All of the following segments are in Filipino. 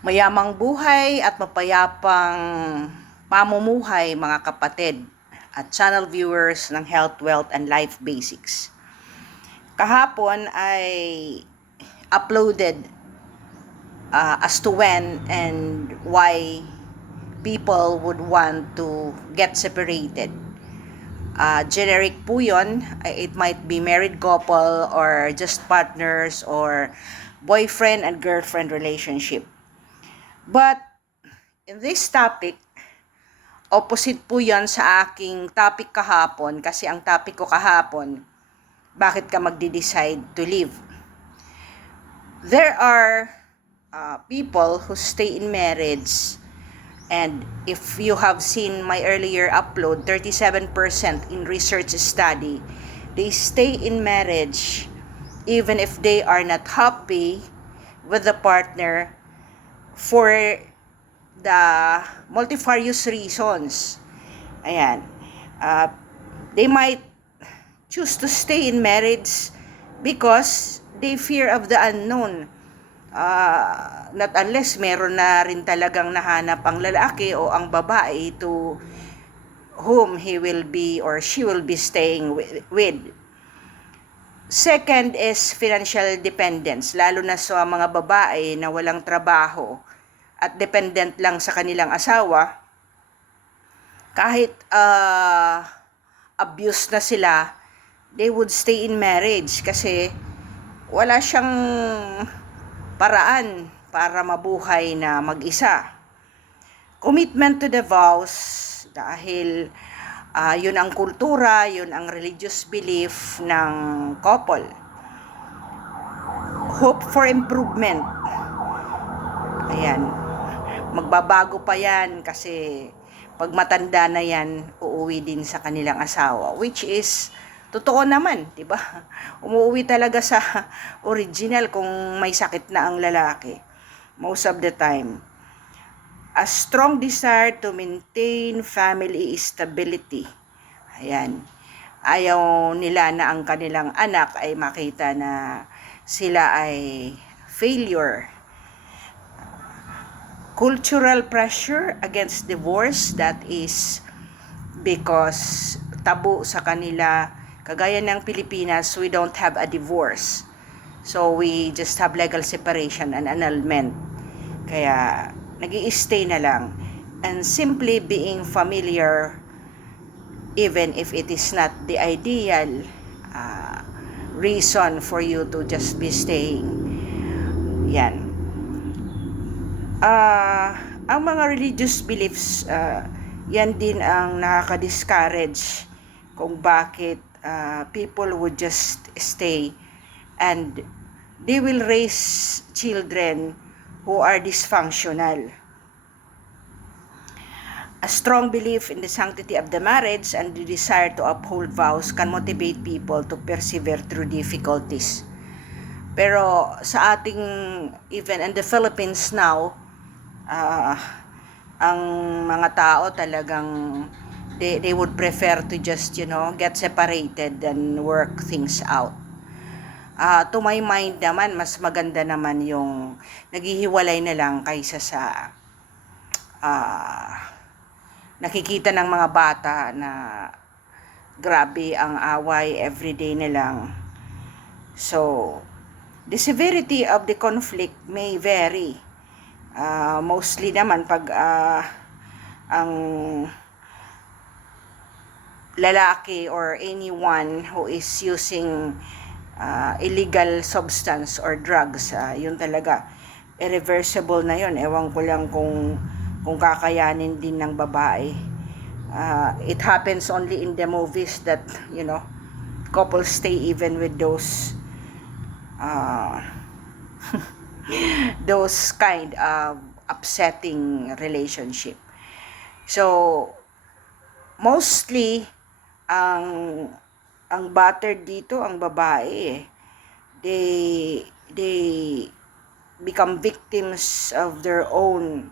Mayamang buhay at mapayapang pamumuhay mga kapatid at channel viewers ng Health, Wealth, and Life Basics. Kahapon ay uploaded as to when and why people would want to get separated. Generic po yun. It might be married couple or just partners or boyfriend and girlfriend relationship. But in this topic, opposite po yan sa aking topic kahapon kasi ang topic ko kahapon, bakit ka magde-decide to leave? There are people who stay in marriage, and if you have seen my earlier upload, 37% in research study, they stay in marriage even if they are not happy with the partner for the multifarious reasons. Ayan. They might choose to stay in marriage because they fear of the unknown. Not unless meron na rin talagang nahanap ang lalaki o ang babae to whom he will be or she will be staying with. Second is financial dependence, lalo na sa mga babae na walang trabaho at dependent lang sa kanilang asawa. Kahit abuse na sila, they would stay in marriage kasi wala siyang paraan para mabuhay na mag-isa. Commitment to the vows, dahil yun ang kultura, yun ang religious belief ng couple. Hope for improvement. Ayan. Magbabago pa yan kasi pag matanda na yan, uuwi din sa kanilang asawa. Which is, totoo naman, di ba? Umuwi talaga sa original kung may sakit na ang lalaki. Most of the time. A strong desire to maintain family stability. Ayan. Ayaw nila na ang kanilang anak ay makita na sila ay failure. Cultural pressure against divorce, that is because tabu sa kanila. Kagaya ng Pilipinas, we don't have a divorce. So we just have legal separation and annulment. Kaya nag-i-stay na lang. And simply being familiar, even if it is not the ideal reason for you to just be staying. Yan. Ang mga religious beliefs, yan din ang nakaka-discourage kung bakit people would just stay and they will raise children who are dysfunctional. A strong belief in the sanctity of the marriage and the desire to uphold vows can motivate people to persevere through difficulties. Pero sa ating, even in the Philippines now, ang mga tao talagang they would prefer to just, get separated and work things out. To my mind naman, mas maganda naman yung naghihiwalay na lang kaysa sa nakikita ng mga bata na grabe ang away everyday na lang. So, the severity of the conflict may vary. Mostly naman pag ang lalaki or anyone who is using illegal substance or drugs, yun talaga irreversible na yun. Ewan ko lang kung kakayanin din ng babae. It happens only in the movies that couples stay even with those those kind of upsetting relationship. So mostly ang battered dito ang babae. They become victims of their own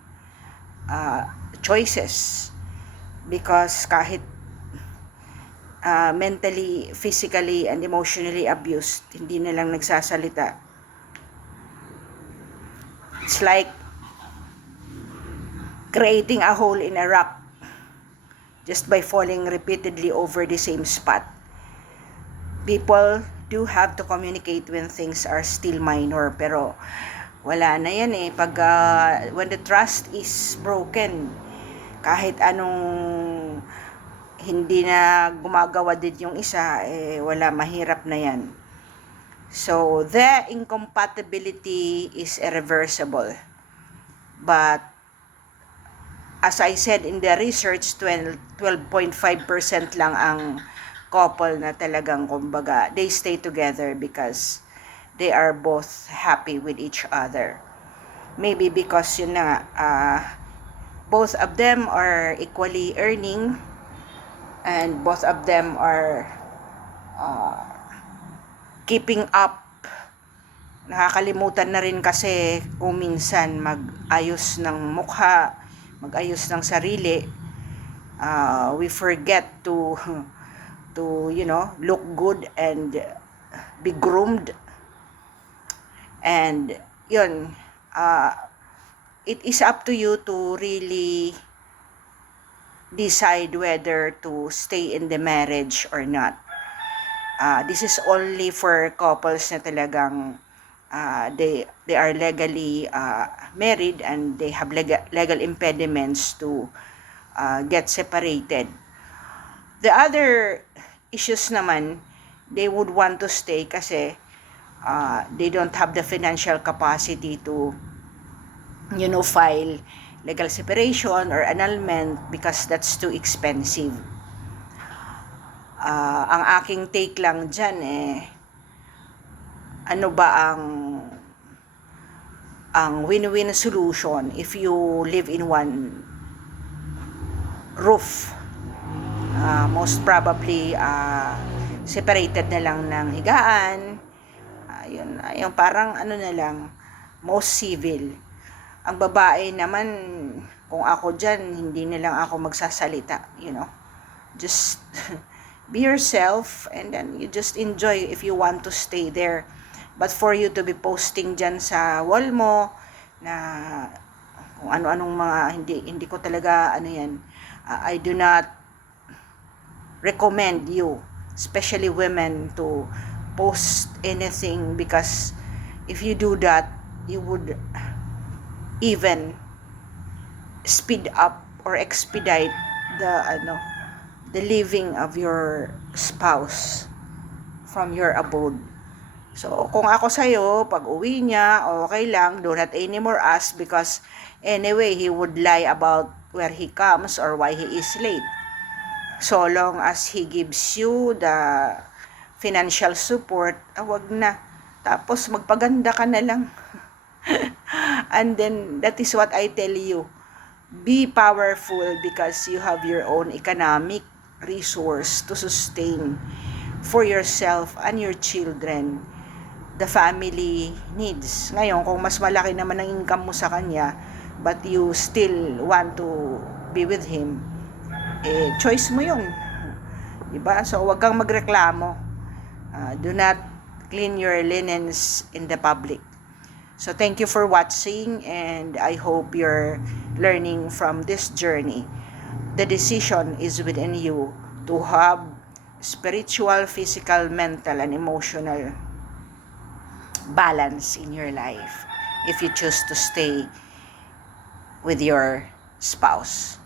choices because kahit mentally, physically, and emotionally abused, hindi na lang nagsasalita. It's like creating a hole in a rock just by falling repeatedly over the same spot. People do have to communicate when things are still minor, pero wala na yan eh. Pag when the trust is broken, kahit anong hindi na gumagawa din yung isa, wala, mahirap na yan. So, the incompatibility is irreversible. But, as I said in the research, 12.5% lang ang couple na talagang, kumbaga, they stay together because they are both happy with each other. Maybe because yun na, both of them are equally earning and both of them are keeping up. Nakakalimutan na rin kasi kung minsan mag-ayos ng mukha, mag-ayos ng sarili. We forget to look good and be groomed. And yun, it is up to you to really decide whether to stay in the marriage or not. This is only for couples na talagang they are legally married and they have legal impediments to get separated. The other issues naman, they would want to stay kasi they don't have the financial capacity to file legal separation or annulment because that's too expensive. Ang aking take lang dyan ano ba ang win-win solution if you live in one roof? Most probably separated na lang ng higaan. Yung parang na lang, most civil. Ang babae naman, kung ako dyan, hindi na lang ako magsasalita, just be yourself and then you just enjoy if you want to stay there. But for you to be posting dyan sa wall mo na kung ano-anong mga hindi ko talaga I do not recommend you, especially women, to post anything because if you do that, you would even speed up or expedite the leaving of your spouse from your abode. So, kung ako sa'yo, pag uwi niya, okay lang, do not anymore ask because anyway, he would lie about where he comes or why he is late. So long as he gives you the financial support, wag na. Tapos magpaganda ka na lang. And then, that is what I tell you. Be powerful because you have your own economic resource to sustain for yourself and your children the family needs. Ngayon, kung mas malaki naman ang income mo sa kanya, but you still want to be with him, choice mo yun. Diba? So, wag kang magreklamo. Do not clean your linens in the public. So, thank you for watching and I hope you're learning from this journey. The decision is within you to have spiritual, physical, mental, and emotional balance in your life if you choose to stay with your spouse.